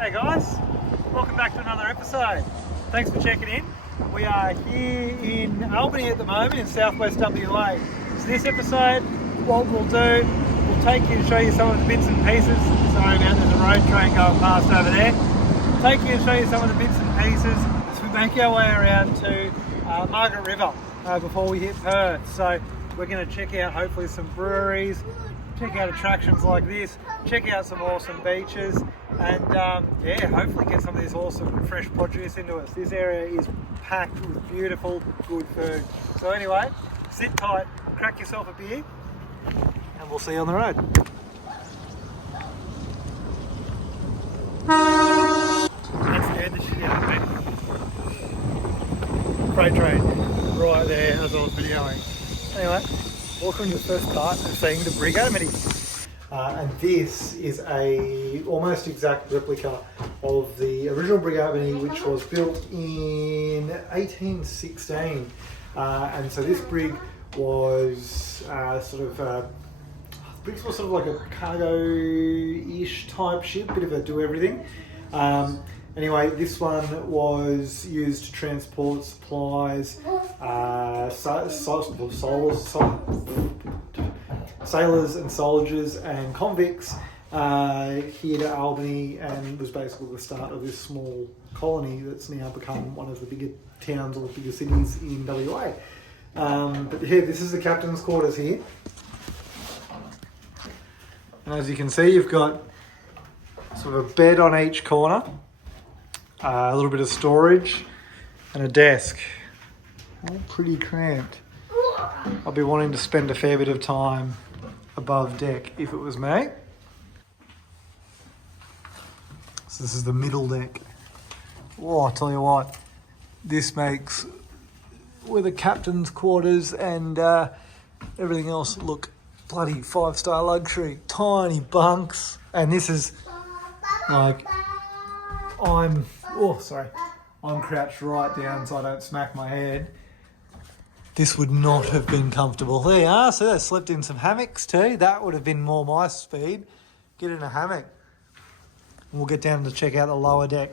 Hey guys, welcome back to another episode. Thanks for checking in. We are here in Albany at the moment in southwest WA. So this episode, what we'll do, we'll take you and show you some of the bits and pieces. Sorry about there's a road train going past over there. We'll take you and show you some of the bits and pieces as we make our way around to Margaret River before we hit Perth. So we're going to check out hopefully some breweries, check out attractions like this, check out some awesome beaches, and yeah, hopefully get some of this awesome fresh produce into us. This area is packed with beautiful, good food. So anyway, sit tight, crack yourself a beer, and we'll see you on the road. That scared the shit out of me. Freight train, right there as I was videoing. Anyway, welcome to the first part of seeing the Brig Amity. And this is a almost exact replica of the original Brig Amity, which was built in 1816. And so this brig was brigs were sort of like a cargo-ish type ship, bit of a do-everything. Anyway, this one was used to transport supplies, sailors and soldiers and convicts here to Albany, and was basically the start of this small colony that's now become one of the bigger towns or the bigger cities in WA. But here, this is the captain's quarters here. And as you can see, you've got sort of a bed on each corner, a little bit of storage, and a desk. All pretty cramped. I'll be wanting to spend a fair bit of time above deck if it was me. So this is the middle deck. Oh, I'll tell you what, this makes where the captain's quarters and everything else look bloody 5-star luxury. Tiny bunks, and this is like I'm crouched right down so I don't smack my head. This would not have been comfortable. There you are. So I slept in some hammocks too. That would have been more my speed. Get in a hammock. And we'll get down to check out the lower deck.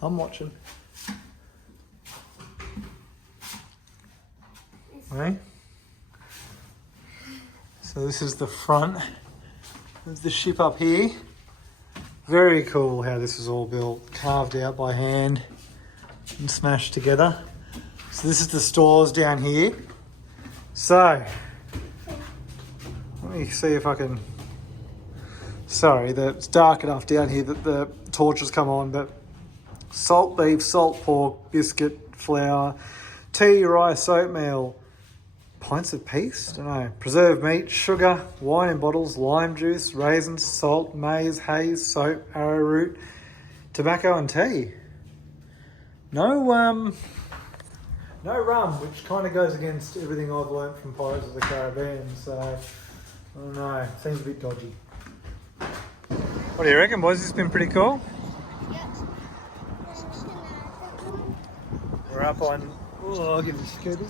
I'm watching. Right. So this is the front of the ship up here. Very cool how this is all built, carved out by hand and smashed together. So this is the stores down here. So let me see if I can, sorry, it's dark enough down here that the torches come on, but salt beef, salt pork, biscuit, flour, tea, rice, oatmeal, pints of peas, don't know, preserved meat, sugar, wine in bottles, lime juice, raisins, salt, maize, haze, soap, arrowroot, tobacco and tea. No rum, which kind of goes against everything I've learnt from Pirates of the Caribbean, so I don't know, seems a bit dodgy. What do you reckon, boys? This has been pretty cool? We're up on, I'll give you a scoop.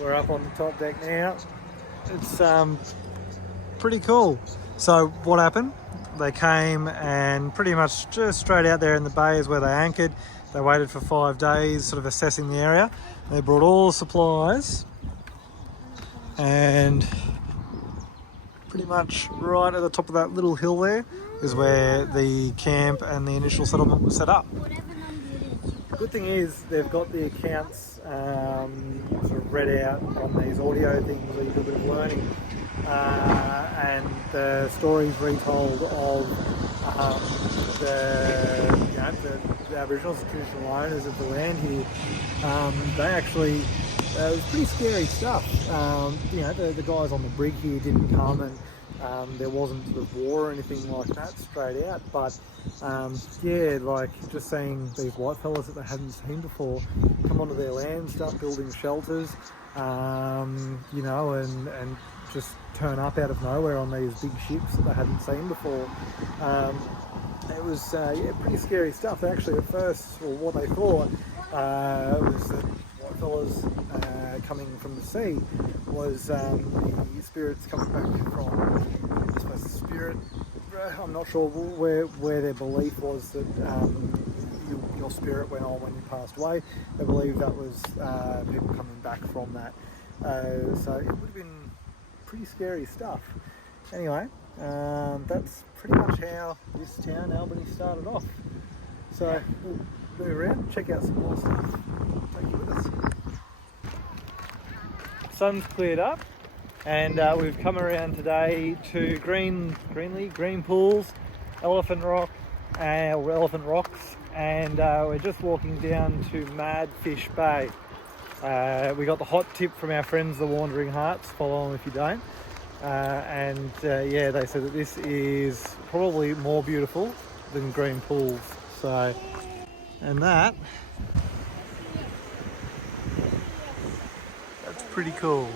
We're up on the top deck now. It's pretty cool. So what happened? They came and pretty much just straight out there in the bay is where they anchored. They waited for 5 days, sort of assessing the area. They brought all the supplies, and pretty much right at the top of that little hill there is where the camp and the initial settlement was set up. The good thing is they've got the accounts sort of read out on these audio things where you do a bit of learning, and the stories retold of the Aboriginal traditional owners of the land here. They actually, it was pretty scary stuff. The guys on the brig here didn't come, and there wasn't sort of war or anything like that straight out, but yeah, like just seeing these white fellas that they hadn't seen before come onto their land, start building shelters, and just turn up out of nowhere on these big ships that they hadn't seen before. It was pretty scary stuff. Actually, at first, or what they thought was that white fellas coming from the sea was the spirits coming back from, I suppose, not sure where their belief was that your spirit went on when you passed away. They believe that was people coming back from that. So it would have been pretty scary stuff. Anyway, that's pretty much how this town, Albany, started off. So we'll move around, check out some more stuff, take you with us. Sun's cleared up and we've come around today to Green Pools, Elephant Rocks, and we're just walking down to Madfish Bay. We got the hot tip from our friends the Wandering Hearts, follow them if you don't. Yeah, they said that this is probably more beautiful than Green Pools. So, and that's pretty cool.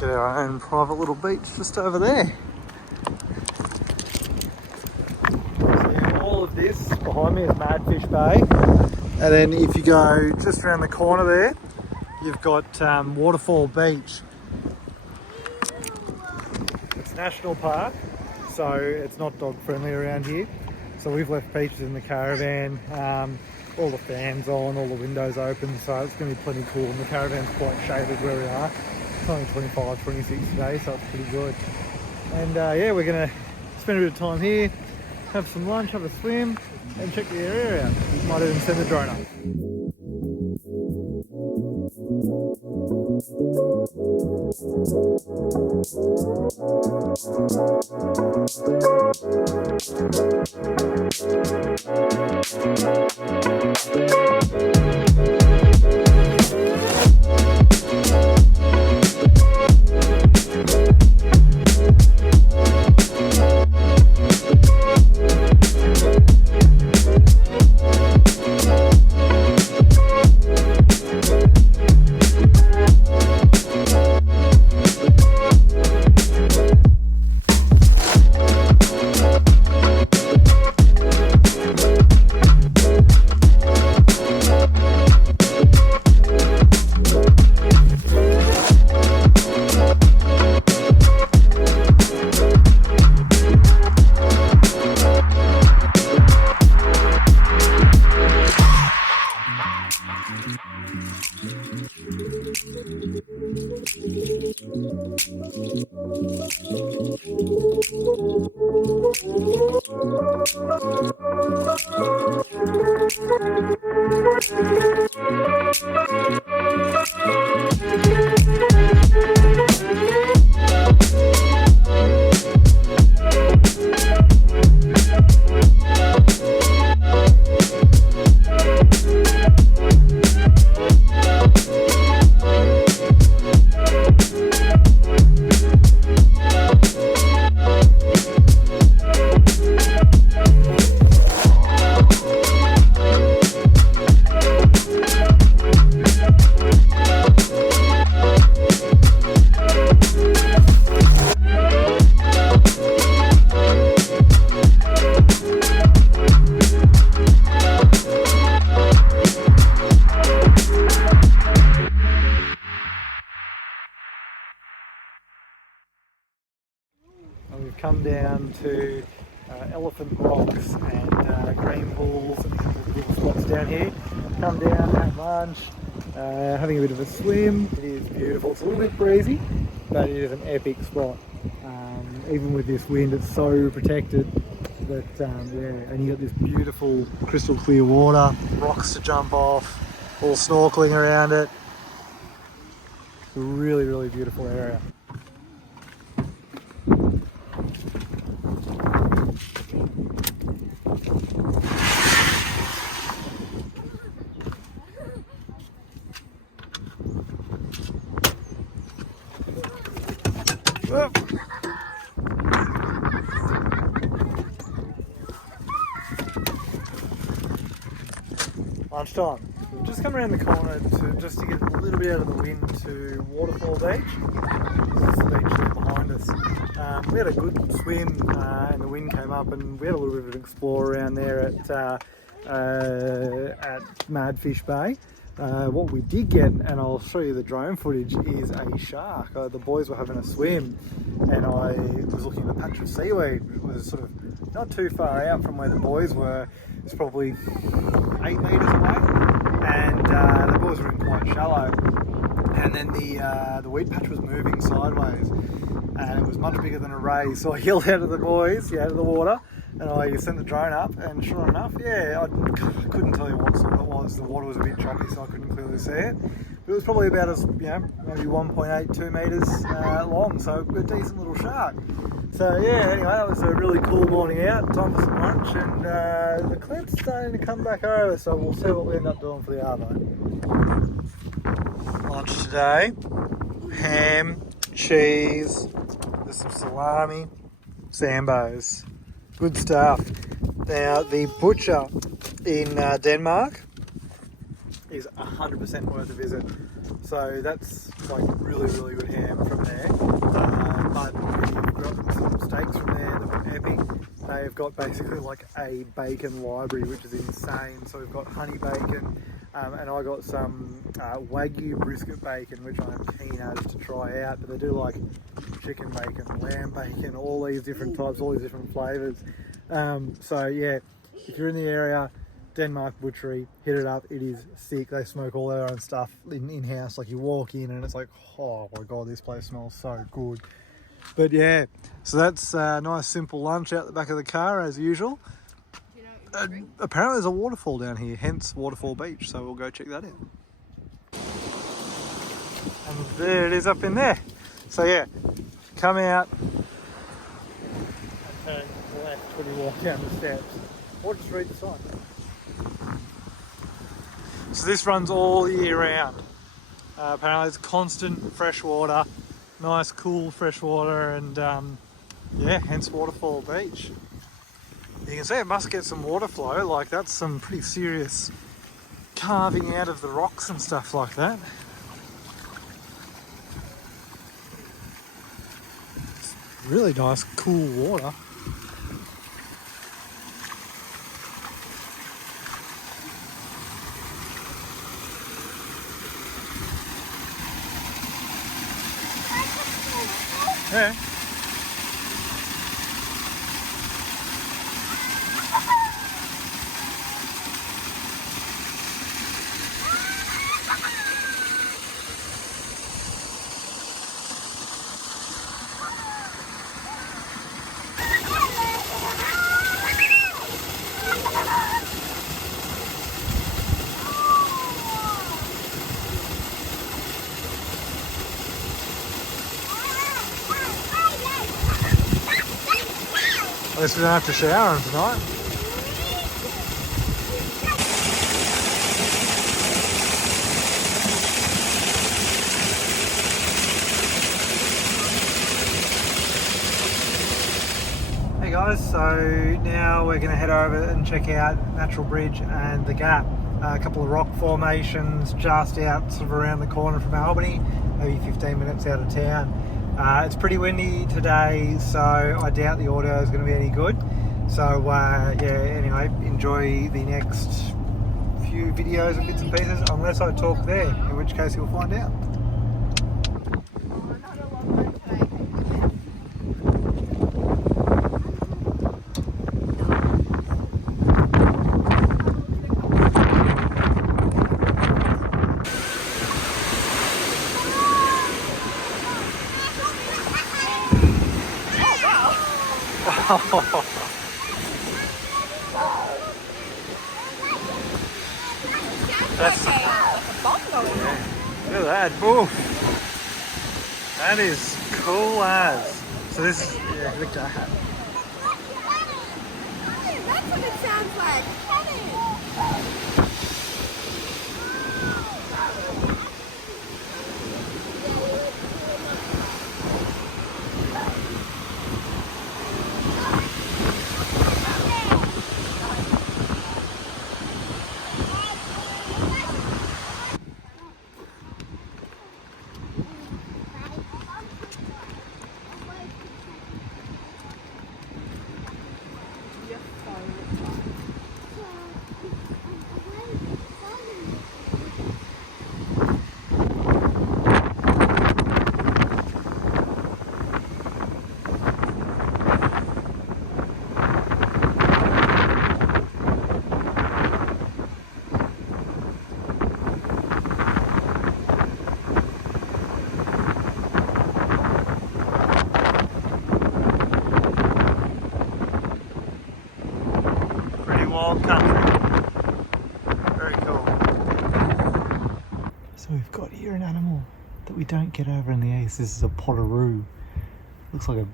Get our own private little beach just over there. So all of this behind me is Madfish Bay, and then if you go just around the corner there, you've got Waterfall Beach. It's National Park, so it's not dog friendly around here. So we've left Peaches in the caravan, all the fans on, all the windows open, so it's going to be plenty cool, and the caravan's quite shaded where we are. It's only 25, 26 today, so it's pretty good. And yeah, we're going to spend a bit of time here, have some lunch, have a swim, and check the area out. Might even send the drone up. We've come down to Elephant Rocks and Green Pools and some little spots down here. Come down, have lunch, having a bit of a swim. It is beautiful. It's a little bit breezy, but it is an epic spot. Even with this wind, it's so protected that yeah, and you got this beautiful crystal clear water, rocks to jump off, all snorkeling around it. It's a really, really beautiful area. lunchtime. We've just come around the corner just to get a little bit out of the wind to Waterfall Beach. This is the beach there behind us. We had a good swim and the wind came up, and we had a little bit of an explore around there at Madfish Bay. What we did get, and I'll show you the drone footage, is a shark. The boys were having a swim and I was looking at a patch of seaweed. It was sort of not too far out from where the boys were. It's probably 8 metres away, and the boys were in quite shallow, and then the weed patch was moving sideways and it was much bigger than a ray, so I yelled out at the boys, out of the water, and I sent the drone up, and sure enough, yeah, I couldn't tell you what sort it was. The water was a bit choppy, so I couldn't clearly see it, but it was probably about as, maybe 1.82 metres long, so a decent little shark. So yeah, anyway, that was a really cool morning out. Time for some lunch, and the cloud's starting to come back over, so we'll see what we end up doing for the arvo. Lunch today: ham, cheese, there's some salami, Sambos. Good stuff. Now, the butcher in Denmark is 100% worth a visit. So that's like really, really good ham from there. But we've got some steaks from there that were epic. They've got basically like a bacon library, which is insane. So we've got honey bacon, and I got some Wagyu brisket bacon, which I'm keen as to try out. But they do like chicken bacon, lamb bacon, all these different types, all these different flavours. So yeah, if you're in the area, Denmark Butchery, hit it up. It is sick. They smoke all their own stuff in-house. Like, you walk in and it's like, oh my god, this place smells so good. But yeah, so that's a nice simple lunch out the back of the car as usual. Apparently there's a waterfall down here, hence Waterfall Beach, so we'll go check that out. And there it is up in there. So yeah, come out and turn left when you walk down the steps, or just read the sign. So this runs all year round. Apparently it's constant fresh water, nice cool fresh water, and yeah, hence Waterfall Beach. You can see it must get some water flow, like that's some pretty serious carving out of the rocks and stuff like that. It's really nice cool water. Yeah. At least we don't have to shower tonight. Hey guys, so now we're going to head over and check out Natural Bridge and the Gap. A couple of rock formations just out sort of around the corner from Albany, maybe 15 minutes out of town. It's pretty windy today, so I doubt the audio is going to be any good. So yeah, anyway, enjoy the next few videos and bits and pieces, unless I talk there, in which case you'll find out. That's look at that, oof. That is cool as. So this is, yeah, look at that. That's what it sounds like. dog country. Very cool. So we've got here an animal that we don't get over in the east. This is a potteroo. Looks like a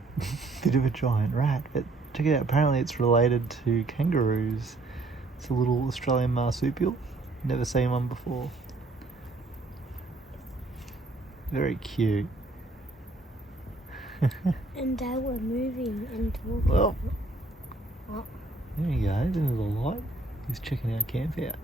bit of a giant rat, but check it out. Apparently it's related to kangaroos. It's a little Australian marsupial. Never seen one before. Very cute. And Dad were moving and talking. Well, Oh. there you go. There's a light. He's checking our camp out.